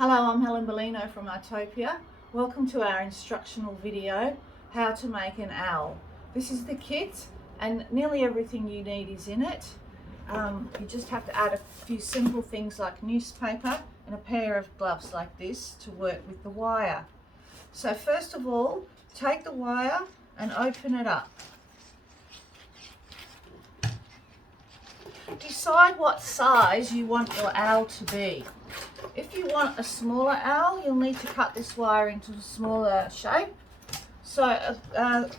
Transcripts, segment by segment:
Hello, I'm Helen Bellino from Artopia. Welcome to our instructional video, how to make an owl. This is the kit and nearly everything you need is in it. You just have to add a few simple things like newspaper and a pair of gloves like this to work with the wire. So first of all, take the wire and open it up. Decide what size you want your owl to be. If you want a smaller owl, you'll need to cut this wire into a smaller shape. So a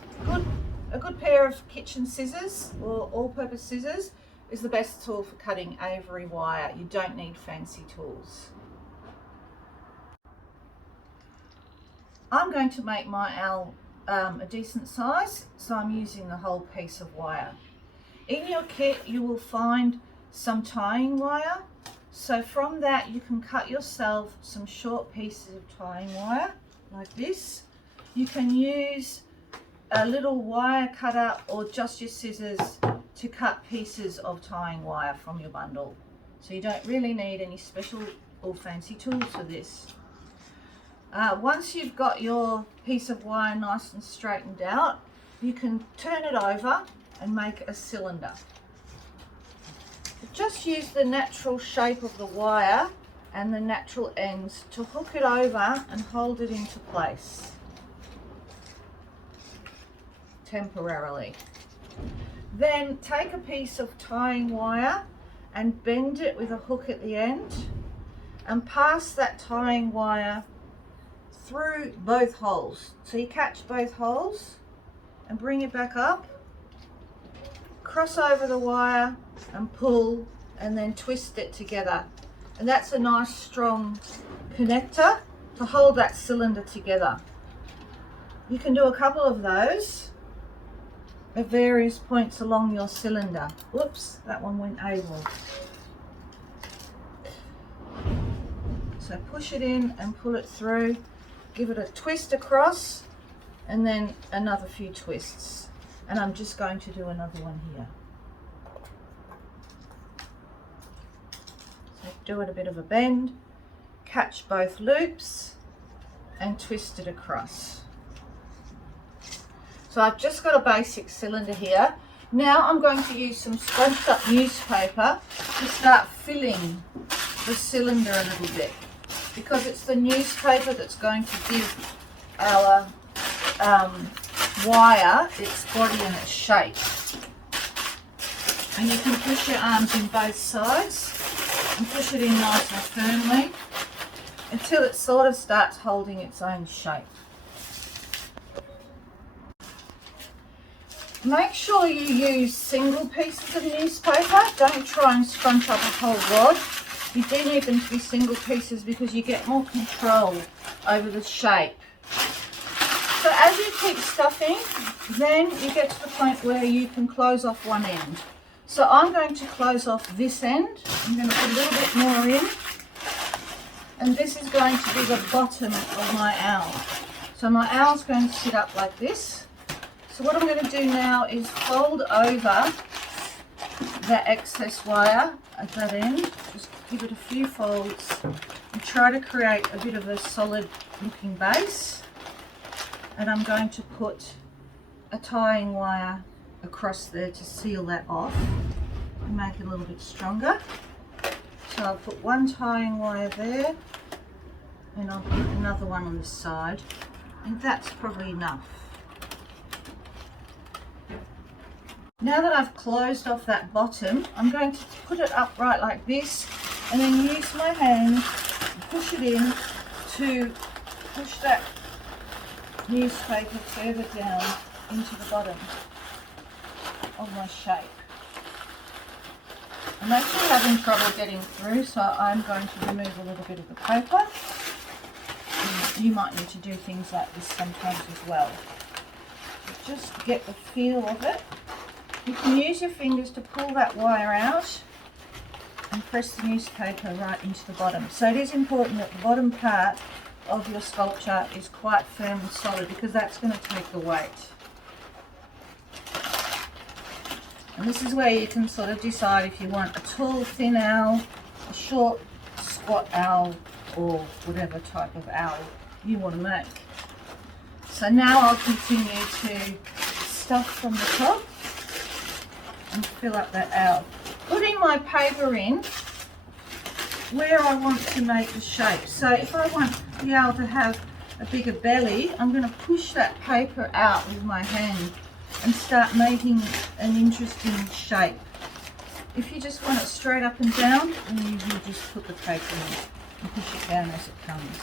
good pair of kitchen scissors or all-purpose scissors is the best tool for cutting aviary wire. You don't need fancy tools. I'm going to make my owl a decent size, so I'm using the whole piece of wire. In your kit you will find some tying wire, so from that you can cut yourself some short pieces of tying wire like this. You can use a little wire cutter or just your scissors to cut pieces of tying wire from your bundle, so you don't really need any special or fancy tools for this. Once you've got your piece of wire nice and straightened out, you can turn it over and make a cylinder. Just use the natural shape of the wire and the natural ends to hook it over and hold it into place temporarily. Then take a piece of tying wire and bend it with a hook at the end and pass that tying wire through both holes. So you catch both holes and bring it back up, cross over the wire and pull, and then twist it together. And that's a nice strong connector to hold that cylinder together. You can do a couple of those at various points along your cylinder. Whoops, that one went AWOL. So push it in and pull it through, give it a twist across, and then another few twists. And I'm just going to do another one here. So do it a bit of a bend, catch both loops and twist it across. So I've just got a basic cylinder here. Now I'm going to use some scrunched up newspaper to start filling the cylinder a little bit, because it's the newspaper that's going to give our wire its body and its shape. And you can push your arms in both sides and push it in nice and firmly until it sort of starts holding its own shape. Make sure you use single pieces of newspaper. Don't try and scrunch up a whole rod. You do need them to be single pieces because you get more control over the shape. So as you keep stuffing, then you get to the point where you can close off one end. So I'm going to close off this end. I'm going to put a little bit more in. And this is going to be the bottom of my owl. So my owl's going to sit up like this. So what I'm going to do now is fold over that excess wire at that end. Just give it a few folds and try to create a bit of a solid looking base. And I'm going to put a tying wire across there to seal that off and make it a little bit stronger. So I'll put one tying wire there and I'll put another one on this side, and that's probably enough. Now that I've closed off that bottom, I'm going to put it upright like this and then use my hand and push it in to push that newspaper further down into the bottom of my shape. I'm actually having trouble getting through, so I'm going to remove a little bit of the paper. And you might need to do things like this sometimes as well. Just get the feel of it. You can use your fingers to pull that wire out and press the newspaper right into the bottom. So it is important that the bottom part of your sculpture is quite firm and solid, because that's going to take the weight. And this is where you can sort of decide if you want a tall, thin owl, a short, squat owl, or whatever type of owl you want to make. So now I'll continue to stuff from the top and fill up that owl. Putting my paper in where I want to make the shape. So if I want the owl to have a bigger belly, I'm going to push that paper out with my hand and start making an interesting shape. If you just want it straight up and down, then you just put the paper in and push it down as it comes.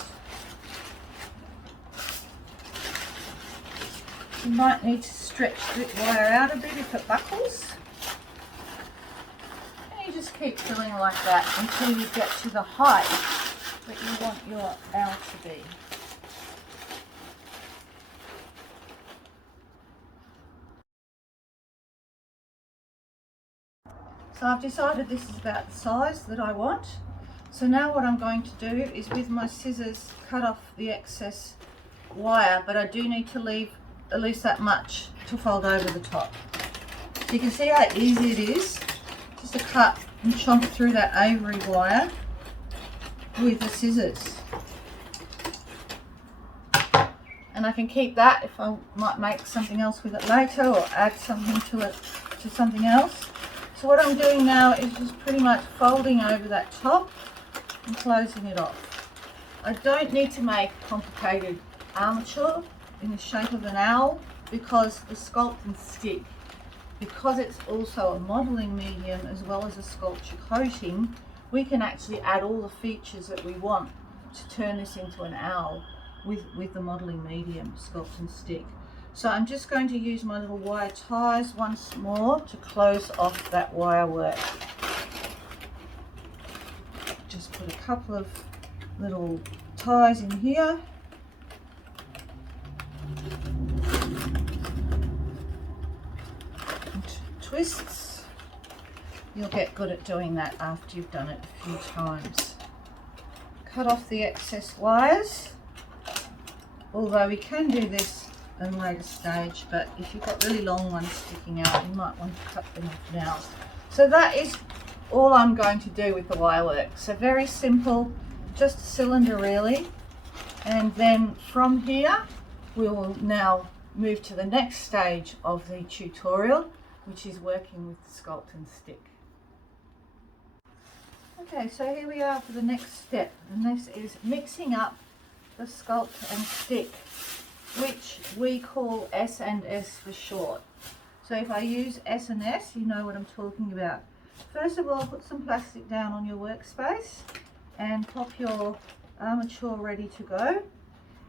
You might need to stretch the wire out a bit if it buckles. And you just keep filling like that until you get to the height that you want your owl to be. So I've decided this is about the size that I want. So now what I'm going to do is with my scissors cut off the excess wire, but I do need to leave at least that much to fold over the top. So you can see how easy it is just to cut and chomp through that ivory wire with the scissors. And I can keep that if I might make something else with it later or add something to it, to something else. So what I'm doing now is just pretty much folding over that top and closing it off. I don't need to make complicated armature in the shape of an owl because the Sculpt and Stick, because it's also a modelling medium as well as a sculpture coating, we can actually add all the features that we want to turn this into an owl with the modelling medium, Sculpt and Stick. So I'm just going to use my little wire ties once more to close off that wire work. Just put a couple of little ties in here. And twists. You'll get good at doing that after you've done it a few times. Cut off the excess wires, although we can do this at a later stage, but if you've got really long ones sticking out, you might want to cut them off now. So that is all I'm going to do with the wire work. So very simple, just a cylinder really. And then from here, we will now move to the next stage of the tutorial, which is working with the Sculpt and Stick. Okay, so here we are for the next step, and this is mixing up the Sculpt and Stick, which we call S&S for short. So if I use S&S, you know what I'm talking about. First of all, put some plastic down on your workspace and pop your armature ready to go.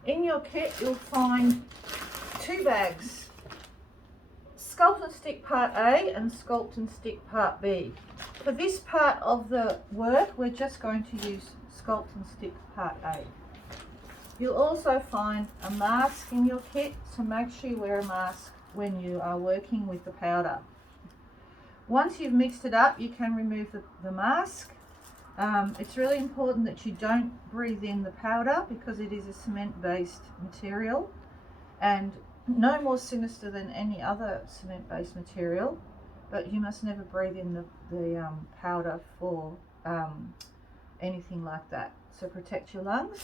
In your kit, you'll find two bags, Sculpt and Stick Part A and Sculpt and Stick Part B. For this part of the work, we're just going to use Sculpt and Stick Part A. You'll also find a mask in your kit, so make sure you wear a mask when you are working with the powder. Once you've mixed it up, you can remove the mask. It's really important that you don't breathe in the powder because it is a cement-based material and no more sinister than any other cement-based material, but you must never breathe in the powder for anything like that. So protect your lungs.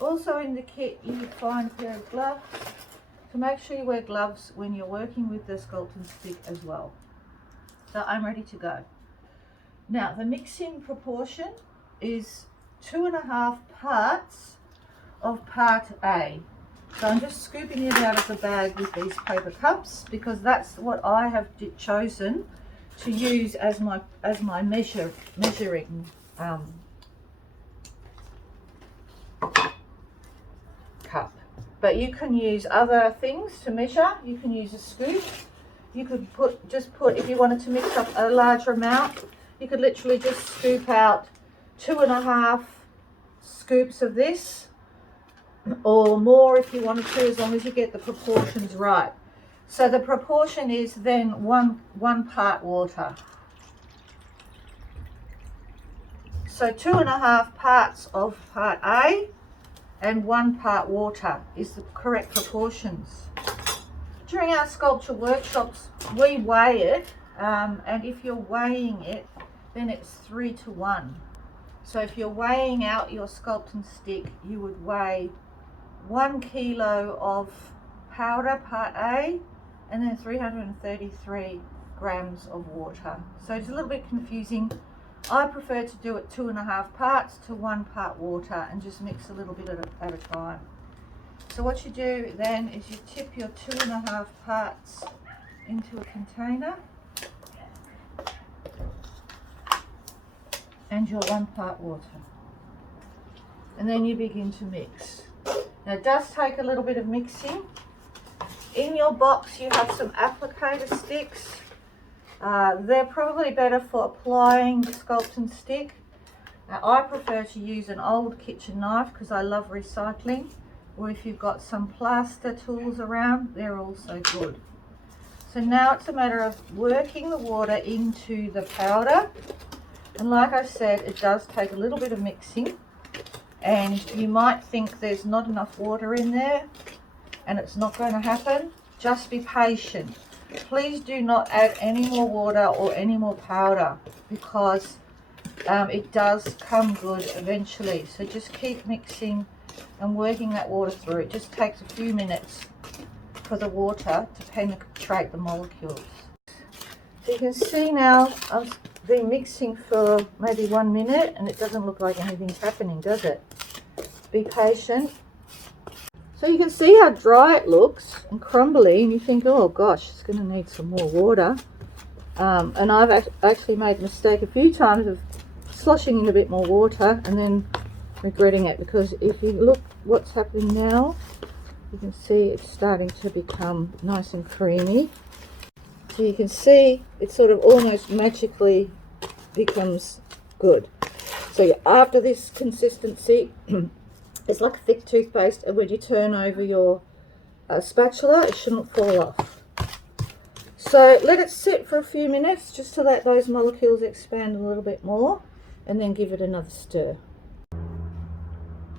Also in the kit you find a pair of gloves, so make sure you wear gloves when you're working with the Sculpt and Stick as well. So I'm ready to go. Now the mixing proportion is 2.5 parts of Part A. So I'm just scooping it out of the bag with these paper cups because that's what I have chosen to use as my measuring cup. But you can use other things to measure. You can use a scoop. You could just put if you wanted to mix up a larger amount, you could literally just scoop out 2.5 scoops of this, or more if you wanted to, as long as you get the proportions right. So the proportion is then one part water. So 2.5 parts of Part A and 1 part water is the correct proportions. During our sculpture workshops, we weigh it, and if you're weighing it, then it's 3 to 1. So if you're weighing out your sculpt and stick, you would weigh 1 kilo of powder part A and then 333 grams of water. So it's a little bit confusing. I prefer to do it 2.5 parts to 1 part water and just mix a little bit at a time. So what you do then is you tip your 2.5 parts into a container and your 1 part water. And then you begin to mix. Now it does take a little bit of mixing. In your box you have some applicator sticks. They're probably better for applying the sculpt and stick. Now, I prefer to use an old kitchen knife because I love recycling, or if you've got some plaster tools around, they're also good. So now it's a matter of working the water into the powder, and like I said, it does take a little bit of mixing, and you might think there's not enough water in there and it's not going to happen. Just be patient. Please do not add any more water or any more powder because it does come good eventually. So just keep mixing and working that water through. It just takes a few minutes for the water to penetrate the molecules. So you can see now I've been mixing for maybe 1 minute and it doesn't look like anything's happening, does it? Be patient. So you can see how dry it looks and crumbly, and you think, oh gosh, it's going to need some more water. And I've actually made the mistake a few times of sloshing in a bit more water and then regretting it, because if you look what's happening now, you can see it's starting to become nice and creamy. So you can see it sort of almost magically becomes good. So after this consistency, it's like a thick toothpaste, and when you turn over your spatula, it shouldn't fall off. So let it sit for a few minutes just to let those molecules expand a little bit more, and then give it another stir.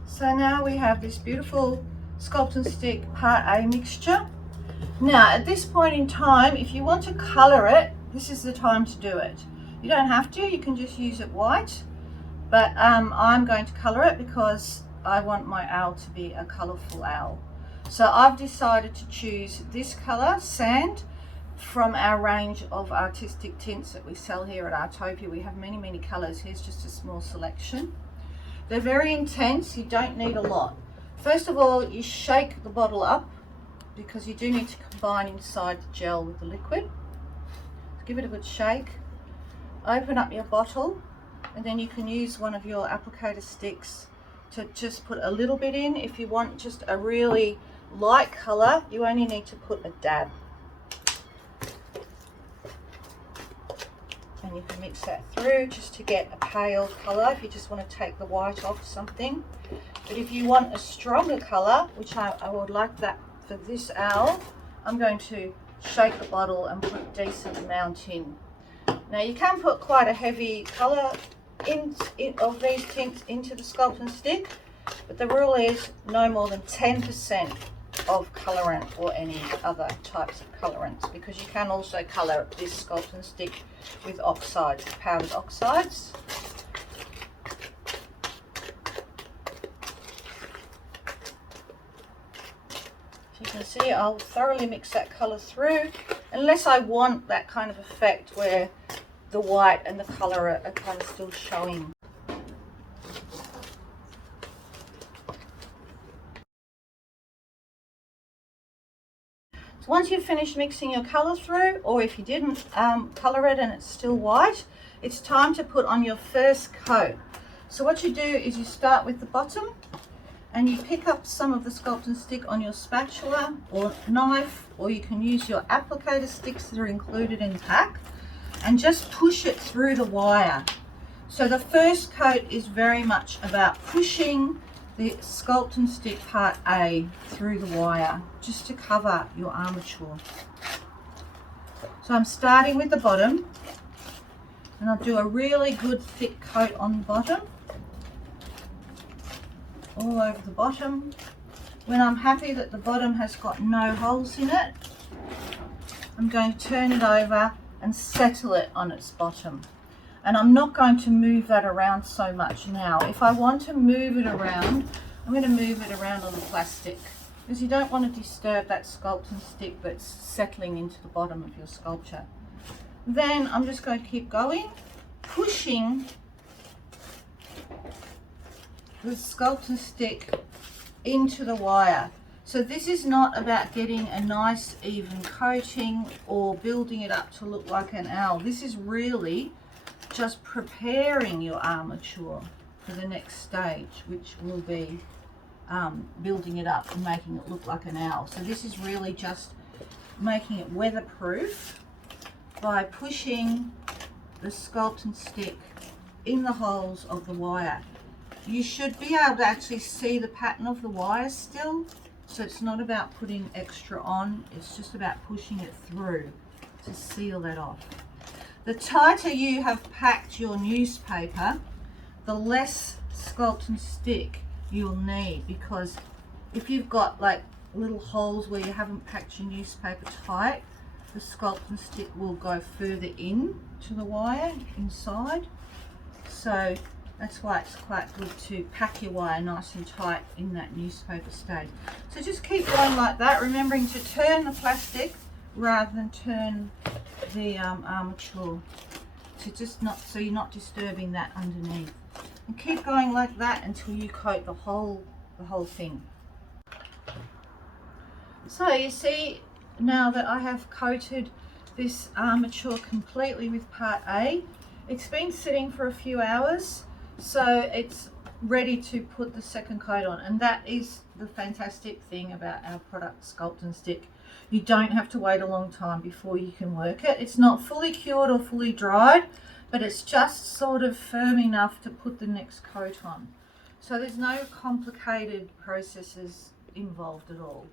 So now we have this beautiful sculpt and stick part A mixture. Now at this point in time, if you want to colour it, this is the time to do it. You don't have to, you can just use it white, but I'm going to colour it because I want my owl to be a colourful owl. So I've decided to choose this colour, sand, from our range of artistic tints that we sell here at Artopia. We have many colours. Here's just a small selection. They're very intense, you don't need a lot. First of all, you shake the bottle up because you do need to combine inside the gel with the liquid. Give it a good shake. Open up your bottle, and then you can use one of your applicator sticks to just put a little bit in. If you want just a really light colour, you only need to put a dab. And you can mix that through just to get a pale colour if you just want to take the white off something. But if you want a stronger colour, which I would like that for this owl, I'm going to shake the bottle and put a decent amount in. Now you can put quite a heavy colour of these tints into the sculpt and stick, but the rule is no more than 10% of colorant or any other types of colorants, because you can also color this sculpt and stick with oxides, powdered oxides. So you can see I'll thoroughly mix that color through, unless I want that kind of effect where the white and the colour are kind of still showing. So once you've finished mixing your colour through, or if you didn't colour it and it's still white, it's time to put on your first coat. So what you do is you start with the bottom and you pick up some of the sculpt and stick on your spatula or knife, or you can use your applicator sticks that are included in the pack, and just push it through the wire. So the first coat is very much about pushing the sculpt and stick part A through the wire, just to cover your armature. So I'm starting with the bottom, and I'll do a really good thick coat on the bottom, all over the bottom. When I'm happy that the bottom has got no holes in it, I'm going to turn it over and settle it on its bottom. And I'm not going to move that around so much now. If I want to move it around, I'm going to move it around on the plastic, because you don't want to disturb that sculpt and stick that's settling into the bottom of your sculpture. Then I'm just going to keep going, pushing the sculpt and stick into the wire. So this is not about getting a nice even coating or building it up to look like an owl. This is really just preparing your armature for the next stage, which will be building it up and making it look like an owl. So this is really just making it weatherproof by pushing the sculpt and stick in the holes of the wire. You should be able to actually see the pattern of the wire still, so it's not about putting extra on, it's just about pushing it through to seal that off. The tighter you have packed your newspaper, the less sculpt and stick you'll need, because if you've got like little holes where you haven't packed your newspaper tight, the sculpt and stick will go further in to the wire inside. So that's why it's quite good to pack your wire nice and tight in that newspaper stage. So just keep going like that, remembering to turn the plastic rather than turn the armature, to just not, so you're not disturbing that underneath. And keep going like that until you coat the whole thing. So you see now that I have coated this armature completely with part A, it's been sitting for a few hours, so it's ready to put the second coat on. And that is the fantastic thing about our product, Sculpt and Stick. You don't have to wait a long time before you can work it. It's not fully cured or fully dried, but it's just sort of firm enough to put the next coat on. So there's no complicated processes involved at all.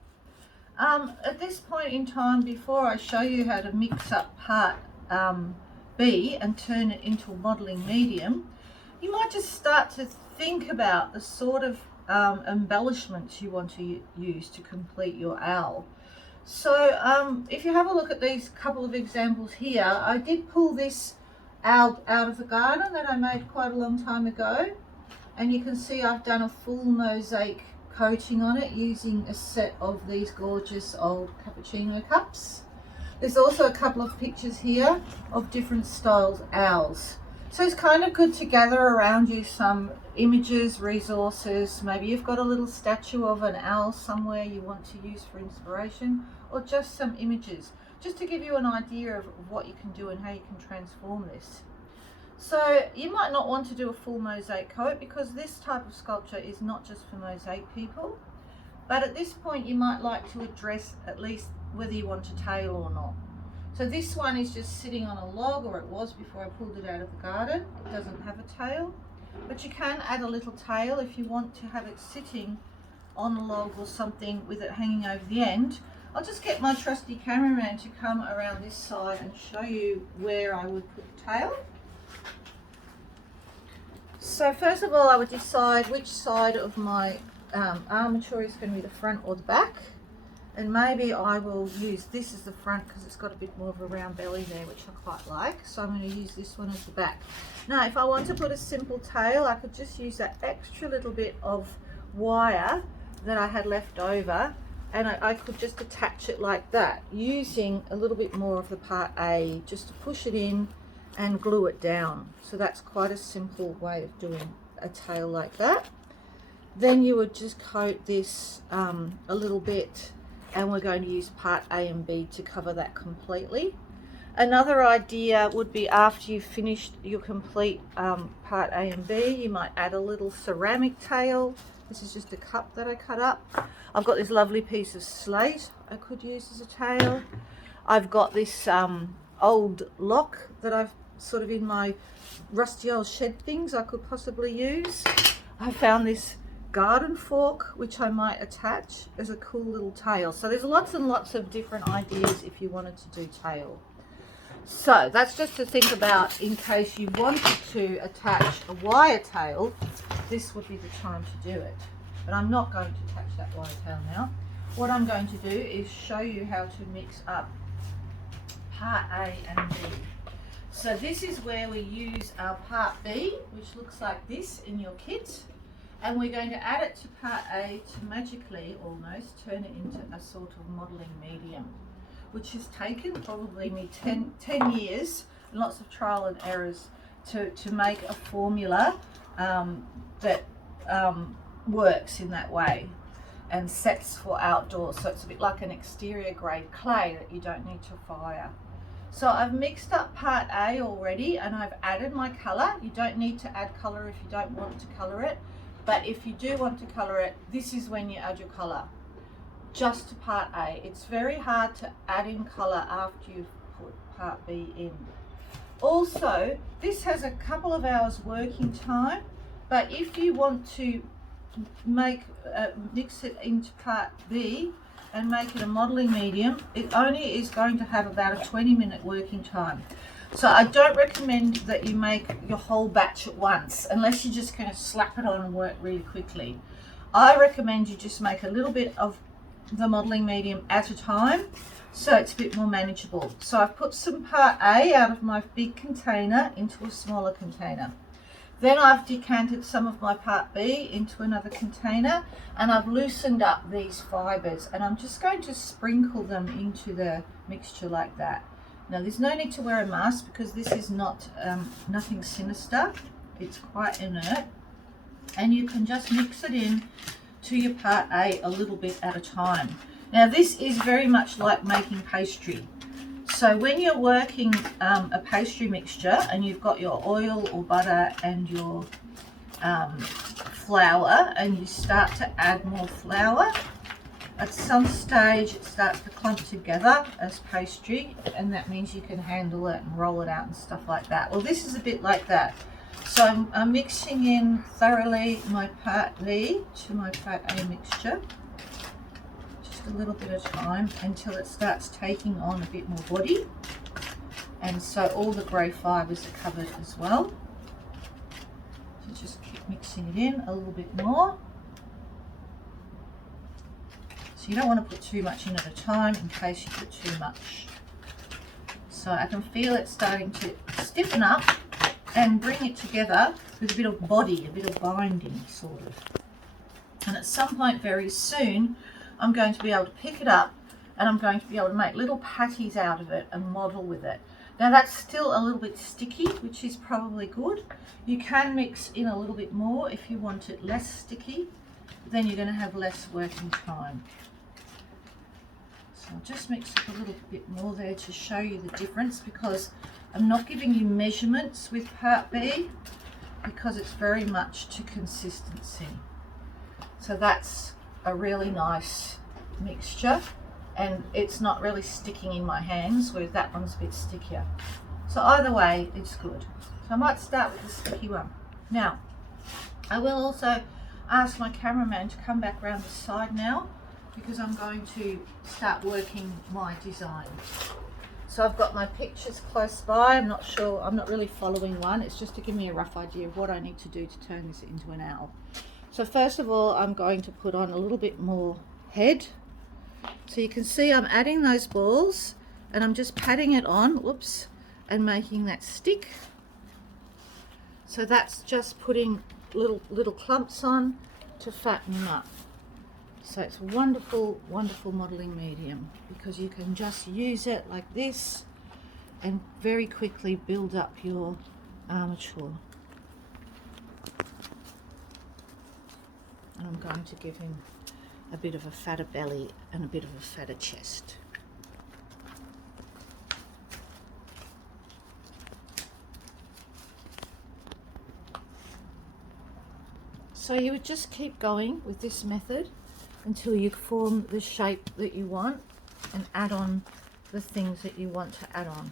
At this point in time, before I show you how to mix up part B and turn it into a modelling medium, you might just start to think about the sort of embellishments you want to use to complete your owl. So if you have a look at these couple of examples here, I did pull this owl out of the garden that I made quite a long time ago, and you can see I've done a full mosaic coating on it using a set of these gorgeous old cappuccino cups. There's also a couple of pictures here of different styles owls. So it's kind of good to gather around you some images, resources. Maybe you've got a little statue of an owl somewhere you want to use for inspiration, or just some images, just to give you an idea of what you can do and how you can transform this. So you might not want to do a full mosaic coat, because this type of sculpture is not just for mosaic people, but at this point you might like to address at least whether you want a tail or not. So this one is just sitting on a log, or it was before I pulled it out of the garden. It doesn't have a tail, but you can add a little tail if you want to have it sitting on a log or something with it hanging over the end. I'll just get my trusty cameraman to come around this side and show you where I would put the tail. So first of all, I would decide which side of my armature is going to be the front or the back. And maybe I will use this as the front because it's got a bit more of a round belly there, which I quite like. So I'm going to use this one as the back. Now, if I want to put a simple tail, I could just use that extra little bit of wire that I had left over, and I could just attach it like that, using a little bit more of the part A, just to push it in and glue it down. So that's quite a simple way of doing a tail like that. Then you would just coat this a little bit, and we're going to use part A and B to cover that completely. Another idea would be, after you've finished your complete part A and B, you might add a little ceramic tail. This is just a cup that I cut up. I've got this lovely piece of slate I could use as a tail. I've got this old lock that I've sort of in my rusty old shed things I could possibly use. I found this garden fork which I might attach as a cool little tail. So there's lots and lots of different ideas if you wanted to do tail. So that's just to think about in case you wanted to attach a wire tail. This would be the time to do it, but I'm not going to attach that wire tail now. What I'm going to do is show you how to mix up part A and B. So this is where we use our part B, which looks like this in your kit. And we're going to add it to part A to magically almost turn it into a sort of modelling medium, which has taken probably me 10 years, and lots of trial and errors to make a formula that works in that way and sets for outdoors. So it's a bit like an exterior grade clay that you don't need to fire. So I've mixed up part A already and I've added my colour. You don't need to add colour if you don't want to colour it, but if you do want to colour it, this is when you add your colour, just to part A. It's very hard to add in colour after you've put part B in. Also, this has a couple of hours working time, but if you want to mix it into part B and make it a modelling medium, it only is going to have about a 20-minute working time. So I don't recommend that you make your whole batch at once, unless you're just going to slap it on and work really quickly. I recommend you just make a little bit of the modelling medium at a time, so it's a bit more manageable. So I've put some part A out of my big container into a smaller container. Then I've decanted some of my part B into another container, and I've loosened up these fibres, and I'm just going to sprinkle them into the mixture like that. Now there's no need to wear a mask because this is not nothing sinister. It's quite inert, and you can just mix it in to your part A a little bit at a time. Now this is very much like making pastry. So when you're working a pastry mixture and you've got your oil or butter and your flour, and you start to add more flour, at some stage it starts to clump together as pastry, and that means you can handle it and roll it out and stuff like that. Well, this is a bit like that. So I'm mixing in thoroughly my part B to my part A mixture, just a little bit of time until it starts taking on a bit more body, and so all the grey fibres are covered as well. So just keep mixing it in a little bit more. So you don't want to put too much in at a time in case you put too much. So I can feel it starting to stiffen up and bring it together with a bit of body, a bit of binding sort of. And at some point very soon, I'm going to be able to pick it up and I'm going to be able to make little patties out of it and model with it. Now that's still a little bit sticky, which is probably good. You can mix in a little bit more if you want it less sticky, then you're going to have less working time. So I'll just mix up a little bit more there to show you the difference, because I'm not giving you measurements with part B because it's very much to consistency. So that's a really nice mixture, and it's not really sticking in my hands, whereas that one's a bit stickier. So either way, it's good. So I might start with the sticky one. Now, I will also ask my cameraman to come back around the side now, because I'm going to start working my design. So I've got my pictures close by. I'm not sure, I'm not really following one. It's just to give me a rough idea of what I need to do to turn this into an owl. So first of all, I'm going to put on a little bit more head. So you can see I'm adding those balls and I'm just patting it on, whoops, and making that stick. So that's just putting little clumps on to fatten them up. So it's wonderful, wonderful modelling medium, because you can just use it like this and very quickly build up your armature. And I'm going to give him a bit of a fatter belly and a bit of a fatter chest. So you would just keep going with this method until you form the shape that you want and add on the things that you want to add on.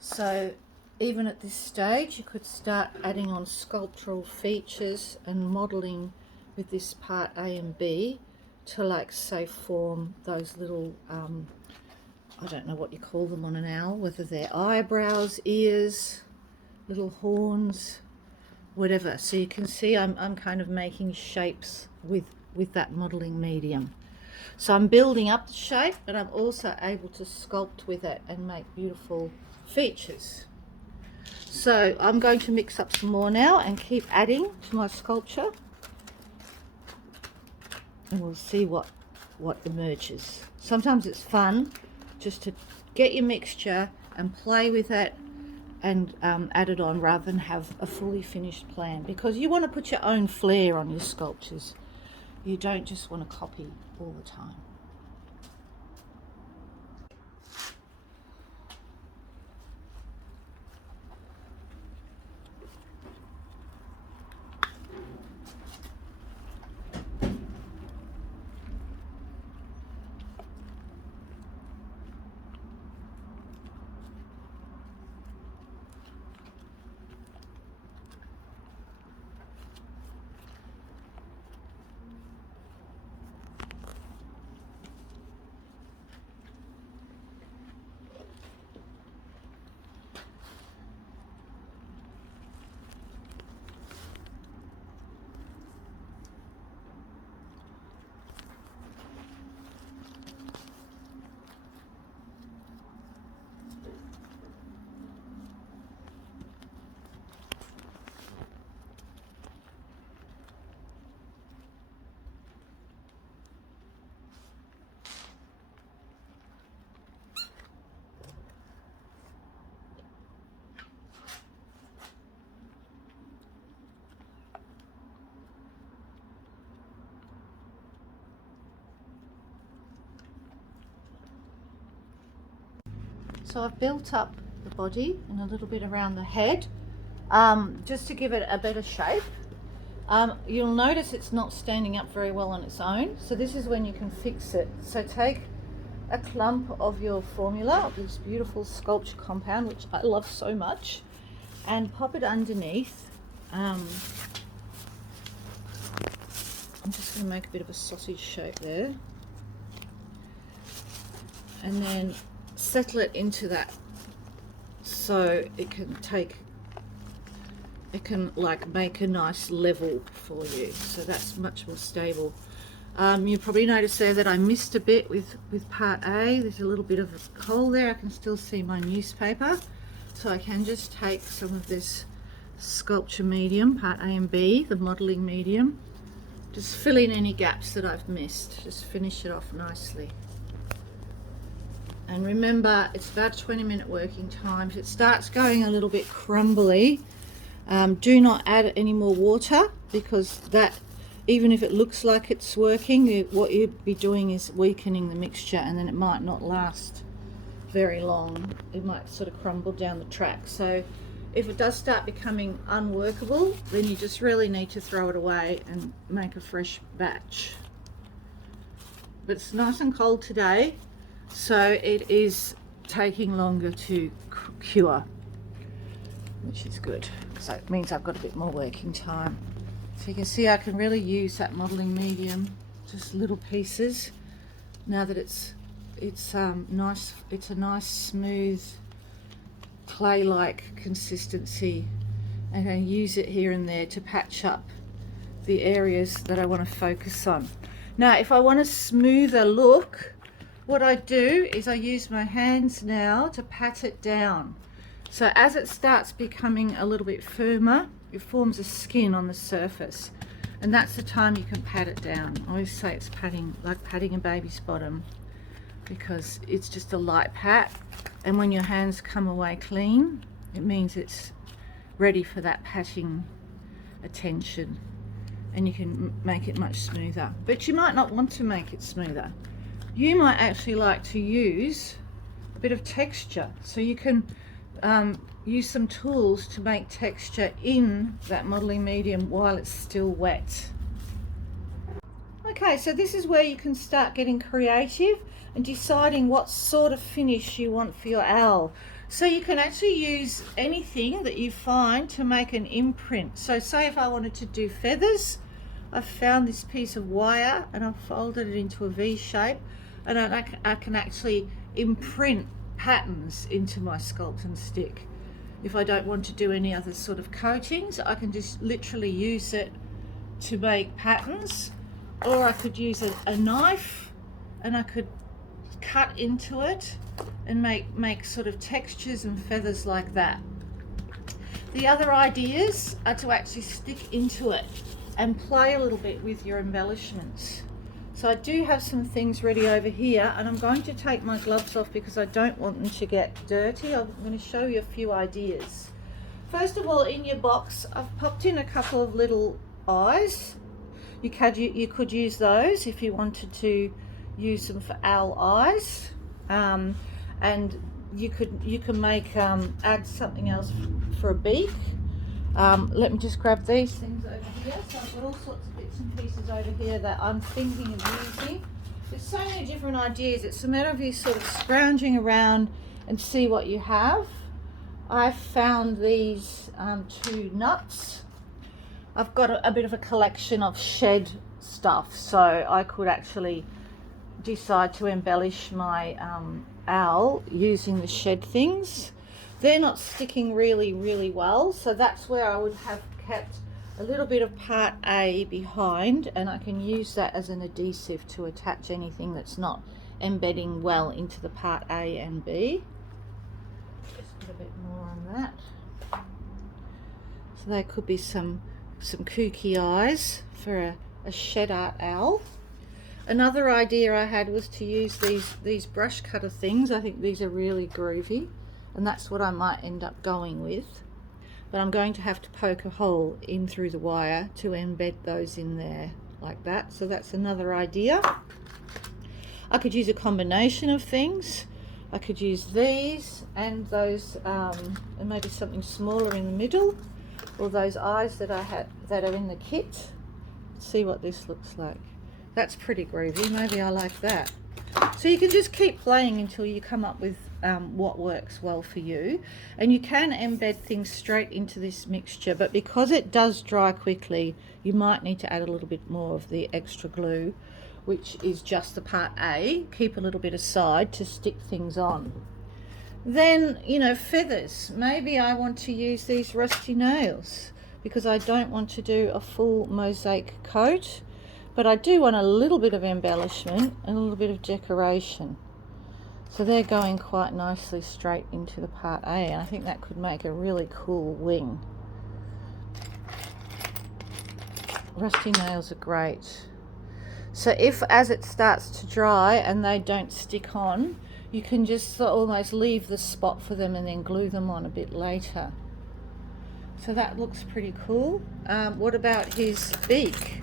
So even at this stage, you could start adding on sculptural features and modelling with this part A and B to, like, say, form those little, I don't know what you call them on an owl, whether they're eyebrows, ears, little horns, whatever. So you can see I'm kind of making shapes with that modelling medium. So I'm building up the shape, but I'm also able to sculpt with it and make beautiful features. So I'm going to mix up some more now and keep adding to my sculpture, and we'll see what emerges. Sometimes it's fun just to get your mixture and play with it and add it on rather than have a fully finished plan, because you want to put your own flair on your sculptures. You don't just want to copy all the time. So I've built up the body and a little bit around the head, just to give it a better shape. You'll notice it's not standing up very well on its own, so this is when you can fix it. So take a clump of your formula, of this beautiful sculpture compound, which I love so much, and pop it underneath. I'm just going to make a bit of a sausage shape there, and then settle it into that so it can like make a nice level for you, so that's much more stable. You probably noticed there that I missed a bit with part A. There's a little bit of a hole there. I can still see my newspaper, so I can just take some of this sculpture medium, part A and B, the modeling medium, just fill in any gaps that I've missed, just finish it off nicely. And remember, it's about a 20-minute working time. If it starts going a little bit crumbly, do not add any more water, because that, even if it looks like it's working, what you'd be doing is weakening the mixture, and then it might not last very long. It might sort of crumble down the track. So if it does start becoming unworkable, then you just really need to throw it away and make a fresh batch. But it's nice and cold today, so it is taking longer to cure, which is good. So it means I've got a bit more working time. So you can see I can really use that modeling medium, just little pieces. Now that it's nice, it's a nice smooth clay-like consistency, and I use it here and there to patch up the areas that I want to focus on. Now if I want a smoother look, what I do is I use my hands now to pat it down. So as it starts becoming a little bit firmer, it forms a skin on the surface, and that's the time you can pat it down. I always say it's patting, like patting a baby's bottom, because it's just a light pat, and when your hands come away clean, it means it's ready for that patting attention, and you can make it much smoother. But you might not want to make it smoother. You might actually like to use a bit of texture, so you can use some tools to make texture in that modeling medium while it's still wet. Okay, so this is where you can start getting creative and deciding what sort of finish you want for your owl. So you can actually use anything that you find to make an imprint. So say if I wanted to do feathers, I've found this piece of wire and I've folded it into a V shape, and I can actually imprint patterns into my sculpt and stick. If I don't want to do any other sort of coatings, I can just literally use it to make patterns, or I could use a knife and I could cut into it and make sort of textures and feathers like that. The other ideas are to actually stick into it and play a little bit with your embellishments. So I do have some things ready over here, and I'm going to take my gloves off because I don't want them to get dirty. I'm going to show you a few ideas. First of all, in your box, I've popped in a couple of little eyes. You could use those if you wanted to use them for owl eyes, and you can make add something else for a beak. Let me just grab these things over here. So I've got all sorts of bits and pieces over here that I'm thinking of using. There's so many different ideas. It's a matter of you sort of scrounging around and see what you have. I found these two nuts. I've got a bit of a collection of shed stuff, so I could actually decide to embellish my owl using the shed things. They're not sticking really well, so that's where I would have kept a little bit of part A behind, and I can use that as an adhesive to attach anything that's not embedding well into the part A and B. Just put a bit more on that. So there could be some kooky eyes for a shed art owl. Another idea I had was to use these brush cutter things. I think these are really groovy, and that's what I might end up going with. But I'm going to have to poke a hole in through the wire to embed those in there like that. So that's another idea. I could use a combination of things. I could use these and those, and maybe something smaller in the middle, or those eyes that I had that are in the kit. Let's see what this looks like. That's pretty groovy. Maybe I like that. So you can just keep playing until you come up with what works well for you. And you can embed things straight into this mixture, but because it does dry quickly, you might need to add a little bit more of the extra glue, which is just the part A. Keep a little bit aside to stick things on. Then, you know, feathers. Maybe I want to use these rusty nails because I don't want to do a full mosaic coat, but I do want a little bit of embellishment and a little bit of decoration. So they're going quite nicely straight into the part A, and I think that could make a really cool wing. Rusty nails are great. So as it starts to dry and they don't stick on, you can just almost leave the spot for them and then glue them on a bit later. So that looks pretty cool. What about his beak?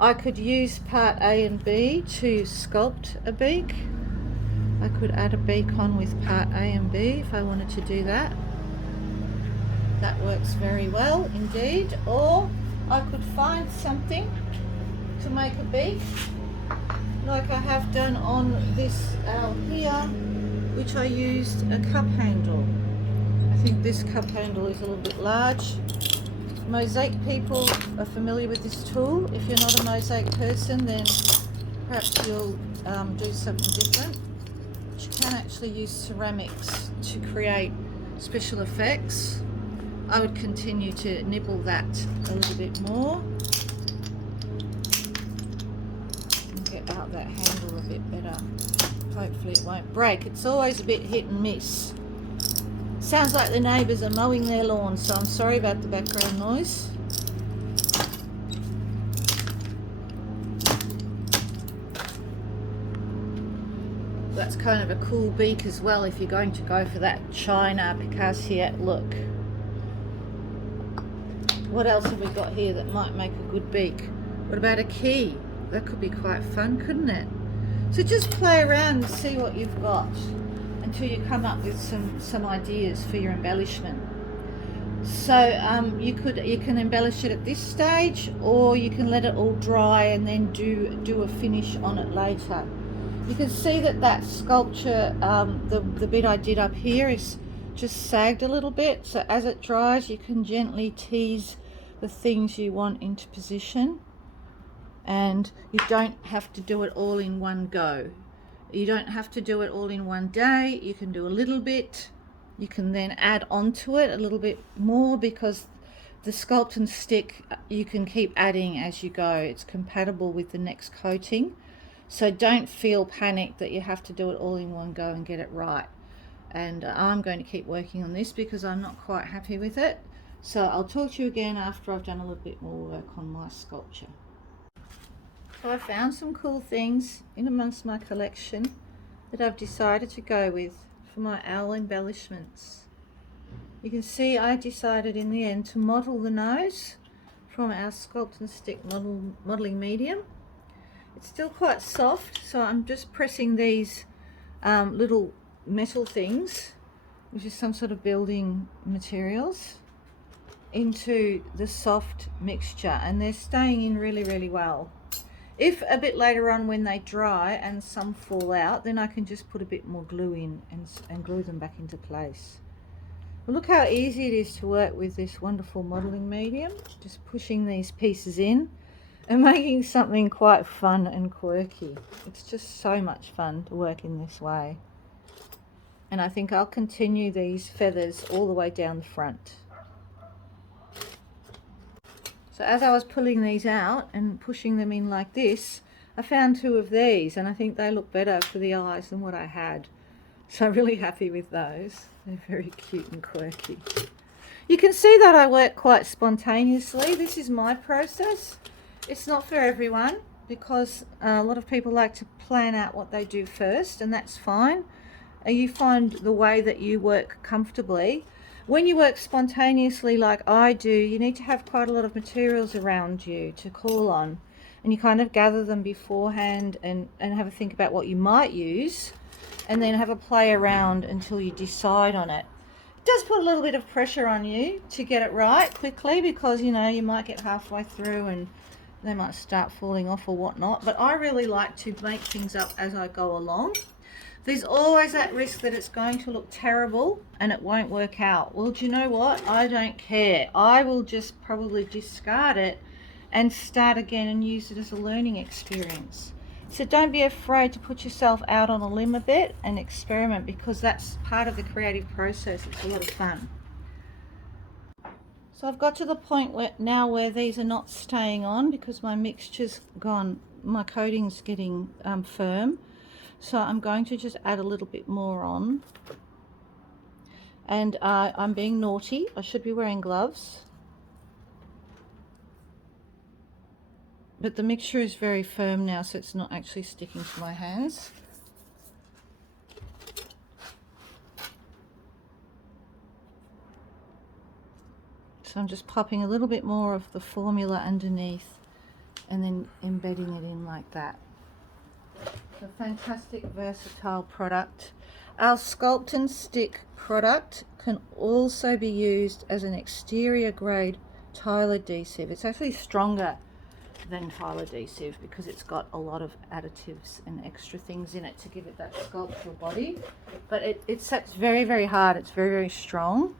I could use part A and B to sculpt a beak. I could add a beak on with part A and B if I wanted to do that. That works very well indeed. Or I could find something to make a beak, like I have done on this owl here, which I used a cup handle. I think this cup handle is a little bit large. Mosaic people are familiar with this tool. If you're not a mosaic person, then perhaps you'll do something different. You can actually use ceramics to create special effects. I would continue to nibble that a little bit more and get out that handle a bit better. Hopefully it won't break. It's always a bit hit and miss. Sounds like the neighbours are mowing their lawn, so I'm sorry about the background noise. That's kind of a cool beak as well if you're going to go for that China Picassiette look. What else have we got here that might make a good beak? What about a key? That could be quite fun, couldn't it? So just play around and see what you've got until you come up with some ideas for your embellishment. So you can embellish it at this stage, or you can let it all dry and then do a finish on it later. You can see that sculpture, the bit I did up here is just sagged a little bit. So as it dries, you can gently tease the things you want into position, and you don't have to do it all in one go. You don't have to do it all in one day. You can do a little bit. You can then add onto it a little bit more, because the sculpt and stick, you can keep adding as you go. It's compatible with the next coating. So don't feel panicked that you have to do it all in one go and get it right. And I'm going to keep working on this because I'm not quite happy with it. So I'll talk to you again after I've done a little bit more work on my sculpture. So I found some cool things in amongst my collection that I've decided to go with for my owl embellishments. You can see I decided in the end to model the nose from our Sculpt and Stick modeling medium. It's still quite soft, so I'm just pressing these little metal things, which is some sort of building materials, into the soft mixture, and they're staying in really, really well. If a bit later on when they dry and some fall out, then I can just put a bit more glue in and glue them back into place. Well, look how easy it is to work with this wonderful modeling medium, just pushing these pieces in and making something quite fun and quirky. It's just so much fun to work in this way. And I think I'll continue these feathers all the way down the front. So as I was pulling these out and pushing them in like this, I found two of these, and I think they look better for the eyes than what I had. So I'm really happy with those. They're very cute and quirky. You can see that I work quite spontaneously. This is my process. It's not for everyone because a lot of people like to plan out what they do first, and that's fine. You find the way that you work comfortably. When you work spontaneously like I do, you need to have quite a lot of materials around you to call on, and you kind of gather them beforehand and have a think about what you might use, and then have a play around until you decide on it. It does put a little bit of pressure on you to get it right quickly because, you know, you might get halfway through and they might start falling off or whatnot, but I really like to make things up as I go along. There's always that risk that it's going to look terrible and it won't work out. Well, do you know what? I don't care. I will just probably discard it and start again and use it as a learning experience. So don't be afraid to put yourself out on a limb a bit and experiment, because that's part of the creative process. It's a lot of fun. So I've got to the point where these are not staying on because my mixture's gone, my coating's getting firm. So I'm going to just add a little bit more on. And I'm being naughty. I should be wearing gloves. But the mixture is very firm now, so it's not actually sticking to my hands. So I'm just popping a little bit more of the formula underneath and then embedding it in like that. It's a fantastic, versatile product. Our Sculpt and Stick product can also be used as an exterior grade tile adhesive. It's actually stronger than tile adhesive because it's got a lot of additives and extra things in it to give it that sculptural body. But it sets very, very hard. It's very, very strong.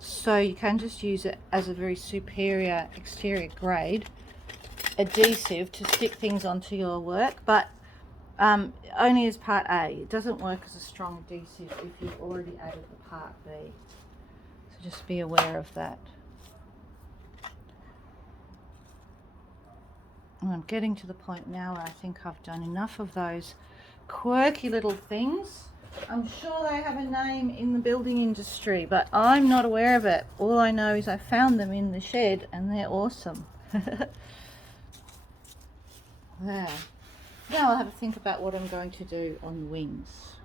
So you can just use it as a very superior exterior grade adhesive to stick things onto your work, but only as part A. It doesn't work as a strong adhesive if you've already added the part B. So just be aware of that. And I'm getting to the point now where I think I've done enough of those quirky little things. I'm sure they have a name in the building industry, but I'm not aware of it. All I know is I found them in the shed and they're awesome. There. Now I'll have a think about what I'm going to do on wings.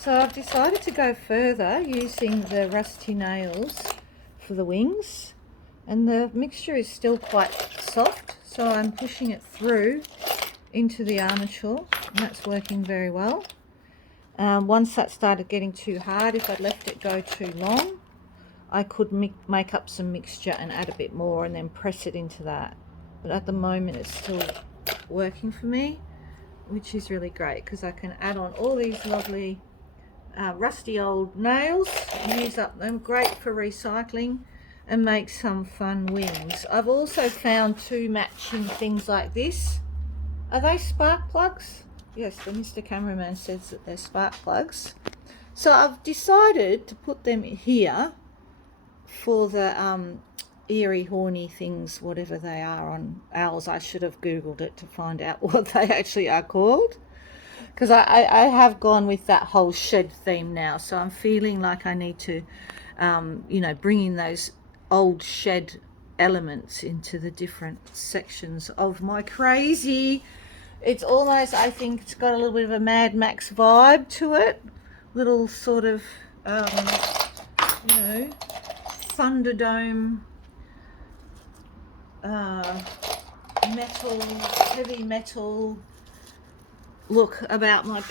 So I've decided to go further using the rusty nails for the wings. And the mixture is still quite soft, so I'm pushing it through into the armature, and that's working very well. Once that started getting too hard, if I'd left it go too long, I could make up some mixture and add a bit more and then press it into that. But at the moment it's still working for me, which is really great because I can add on all these lovely rusty old nails, use up them, great for recycling, and make some fun wings. I've also found two matching things like this. Are they spark plugs? Yes, the Mr. Cameraman says that they're spark plugs. So I've decided to put them here for the eerie, horny things, whatever they are on owls. I should have Googled it to find out what they actually are called. Because I have gone with that whole shed theme now. So I'm feeling like I need to, you know, bring in those old shed elements into the different sections of my crazy. It's almost, I think it's got a little bit of a Mad Max vibe to it. Little sort of, you know, Thunderdome, metal, heavy metal look about my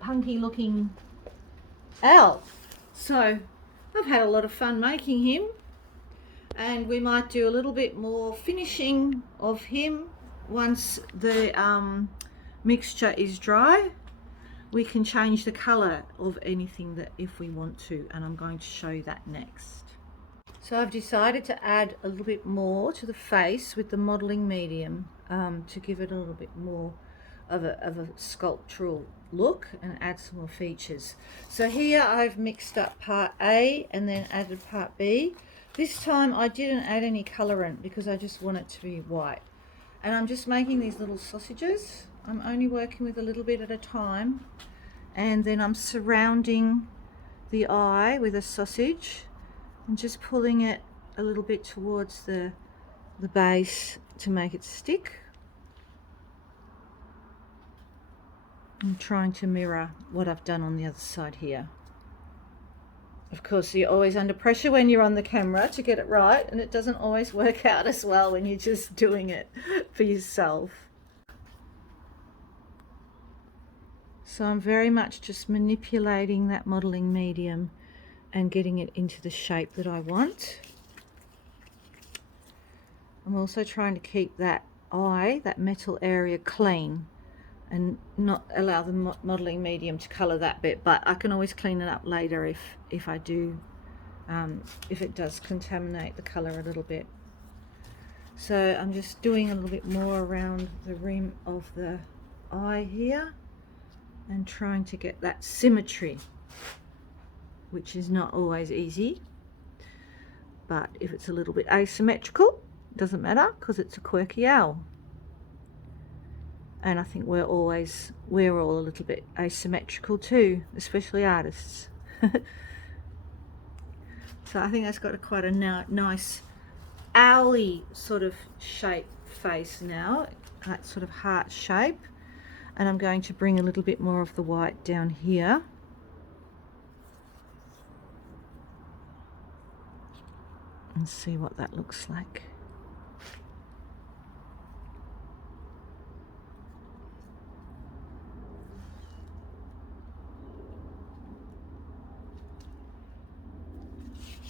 punky looking owl. So I've had a lot of fun making him, and we might do a little bit more finishing of him once the mixture is dry. We can change the color of anything that if we want to, and I'm going to show you that next. So I've decided to add a little bit more to the face with the modeling medium to give it a little bit more of a sculptural look and add some more features. So here I've mixed up part A and then added part B. This time I didn't add any colorant because I just want it to be white. And I'm just making these little sausages. I'm only working with a little bit at a time, and then I'm surrounding the eye with a sausage and just pulling it a little bit towards the base to make it stick. I'm trying to mirror what I've done on the other side here. Of course, you're always under pressure when you're on the camera to get it right, and it doesn't always work out as well when you're just doing it for yourself. So I'm very much just manipulating that modeling medium and getting it into the shape that I want. I'm also trying to keep that eye, that metal area, clean and not allow the modeling medium to color that bit, but I can always clean it up later if I do, if it does contaminate the color a little bit. So I'm just doing a little bit more around the rim of the eye here and trying to get that symmetry, which is not always easy, but if it's a little bit asymmetrical, it doesn't matter because it's a quirky owl. And I think we're all a little bit asymmetrical too, especially artists. So I think that's got quite a nice owly sort of shape face now, that sort of heart shape. And I'm going to bring a little bit more of the white down here. And see what that looks like.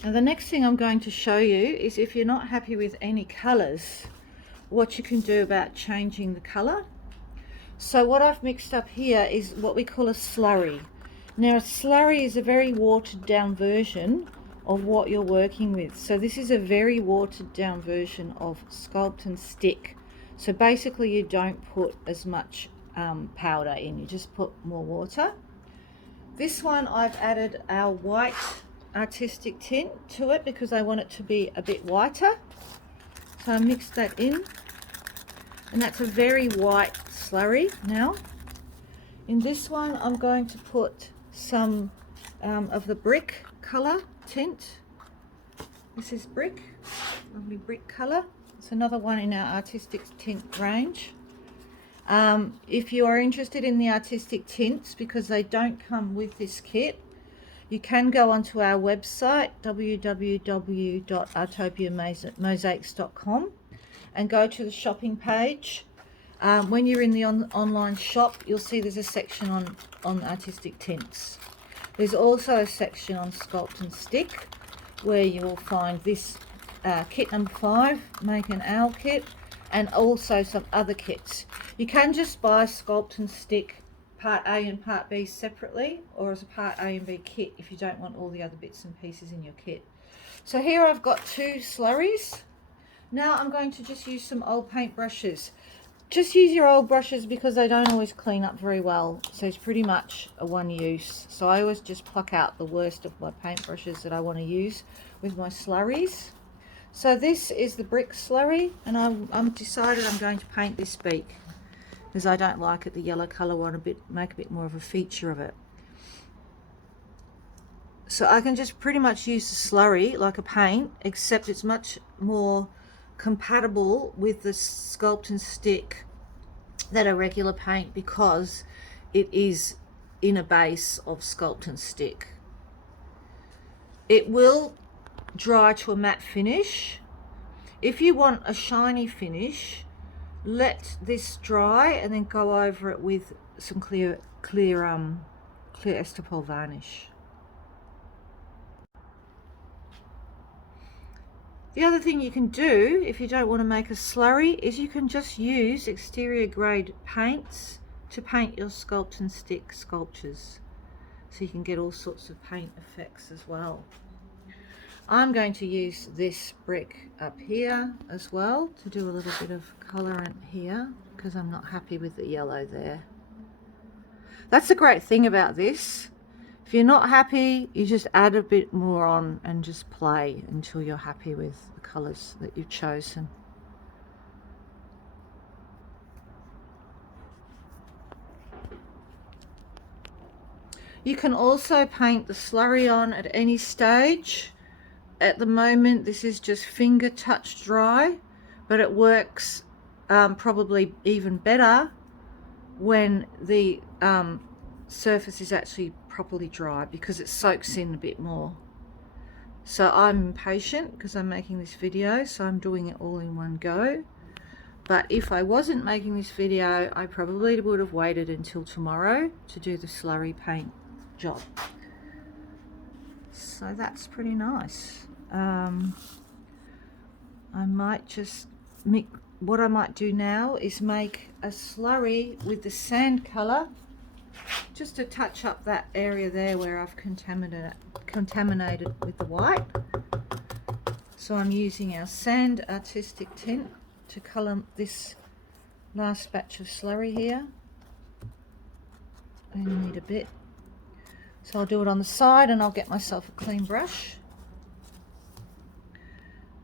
Now the next thing I'm going to show you is, if you're not happy with any colors, what you can do about changing the color. So what I've mixed up here is what we call a slurry. Now a slurry is a very watered down version of what you're working with. So this is a very watered down version of Sculpt and Stick. So basically you don't put as much powder in, you just put more water. This one I've added our white artistic tint to it because I want it to be a bit whiter. So I mixed that in, and that's a very white slurry. Now in this one I'm going to put some of the brick color tint. This is brick, lovely brick color. It's another one in our artistic tint range. If you are interested in the artistic tints, because they don't come with this kit, you can go onto our website www.artopiamosaics.com and go to the shopping page. When you're in the online shop, you'll see there's a section on artistic tints. There's also a section on Sculpt and Stick where you will find this kit number 5, Make an Owl kit, and also some other kits. You can just buy Sculpt and Stick part A and part B separately, or as a part A and B kit if you don't want all the other bits and pieces in your kit. So here I've got 2 slurries. Now I'm going to just use some old paint brushes. Just use your old brushes because they don't always clean up very well. So it's pretty much a one use. So I always just pluck out the worst of my paint brushes that I want to use with my slurries. So this is the brick slurry, and I'm decided I'm going to paint this beak because I don't like it, the yellow colour. I want to make a bit more of a feature of it. So I can just pretty much use the slurry like a paint, except it's much more compatible with the Sculpt and Stick than a regular paint because it is in a base of Sculpt and Stick. It will dry to a matte finish. If you want a shiny finish, let this dry and then go over it with some clear Estopol varnish. The other thing you can do if you don't want to make a slurry is you can just use exterior grade paints to paint your Sculpt and Stick sculptures, so you can get all sorts of paint effects as well. I'm going to use this brick up here as well to do a little bit of colorant here because I'm not happy with the yellow there. That's the great thing about this. If you're not happy, you just add a bit more on and just play until you're happy with the colors that you've chosen. You can also paint the slurry on at any stage. At the moment this is just finger touch dry, but it works probably even better when the surface is actually properly dry because it soaks in a bit more. So I'm impatient because I'm making this video, so I'm doing it all in one go. But if I wasn't making this video, I probably would have waited until tomorrow to do the slurry paint job. So that's pretty nice. I might just what I might do now is make a slurry with the sand color, just to touch up that area there where I've contaminated with the white. So I'm using our sand artistic tint to color this last batch of slurry here. I need a bit, so I'll do it on the side and I'll get myself a clean brush.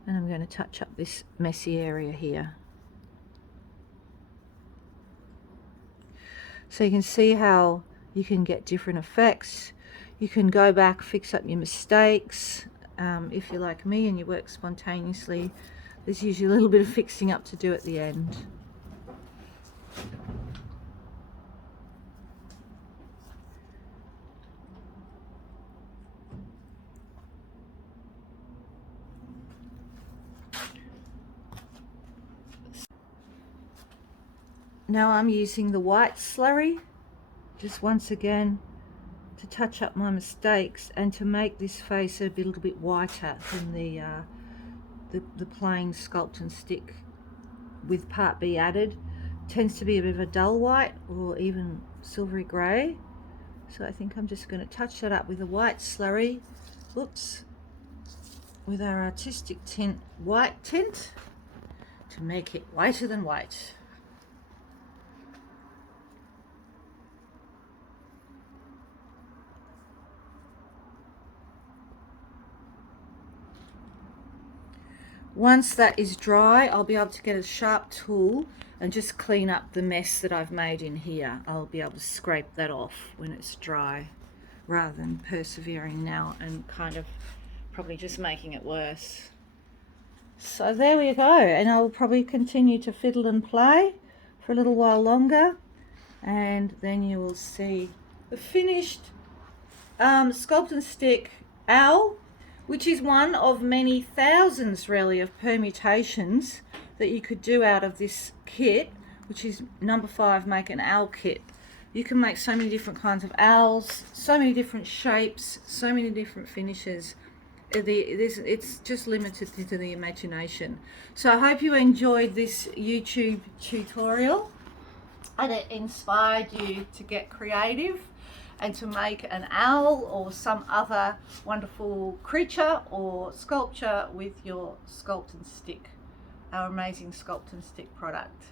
And I'm going to touch up this messy area here. So you can see how you can get different effects. You can go back, fix up your mistakes. If you're like me and you work spontaneously, there's usually a little bit of fixing up to do at the end. Now I'm using the white slurry, just once again to touch up my mistakes and to make this face a little bit whiter than the plain Sculpt and Stick with part B added. Tends to be a bit of a dull white or even silvery grey. So I think I'm just going to touch that up with a white slurry, with our artistic tint, white tint, to make it whiter than white. Once that is dry, I'll be able to get a sharp tool and just clean up the mess that I've made in here. I'll be able to scrape that off when it's dry, rather than persevering now and kind of probably just making it worse. So there we go, and I'll probably continue to fiddle and play for a little while longer, and then you will see the finished Sculpt and Stick owl, which is one of many thousands really of permutations that you could do out of this kit, which is number 5, make an owl kit. You can make so many different kinds of owls, so many different shapes, so many different finishes. It's just limited to the imagination. So I hope you enjoyed this YouTube tutorial and it inspired you to get creative and to make an owl or some other wonderful creature or sculpture with your Sculpt and Stick, our amazing Sculpt and Stick product.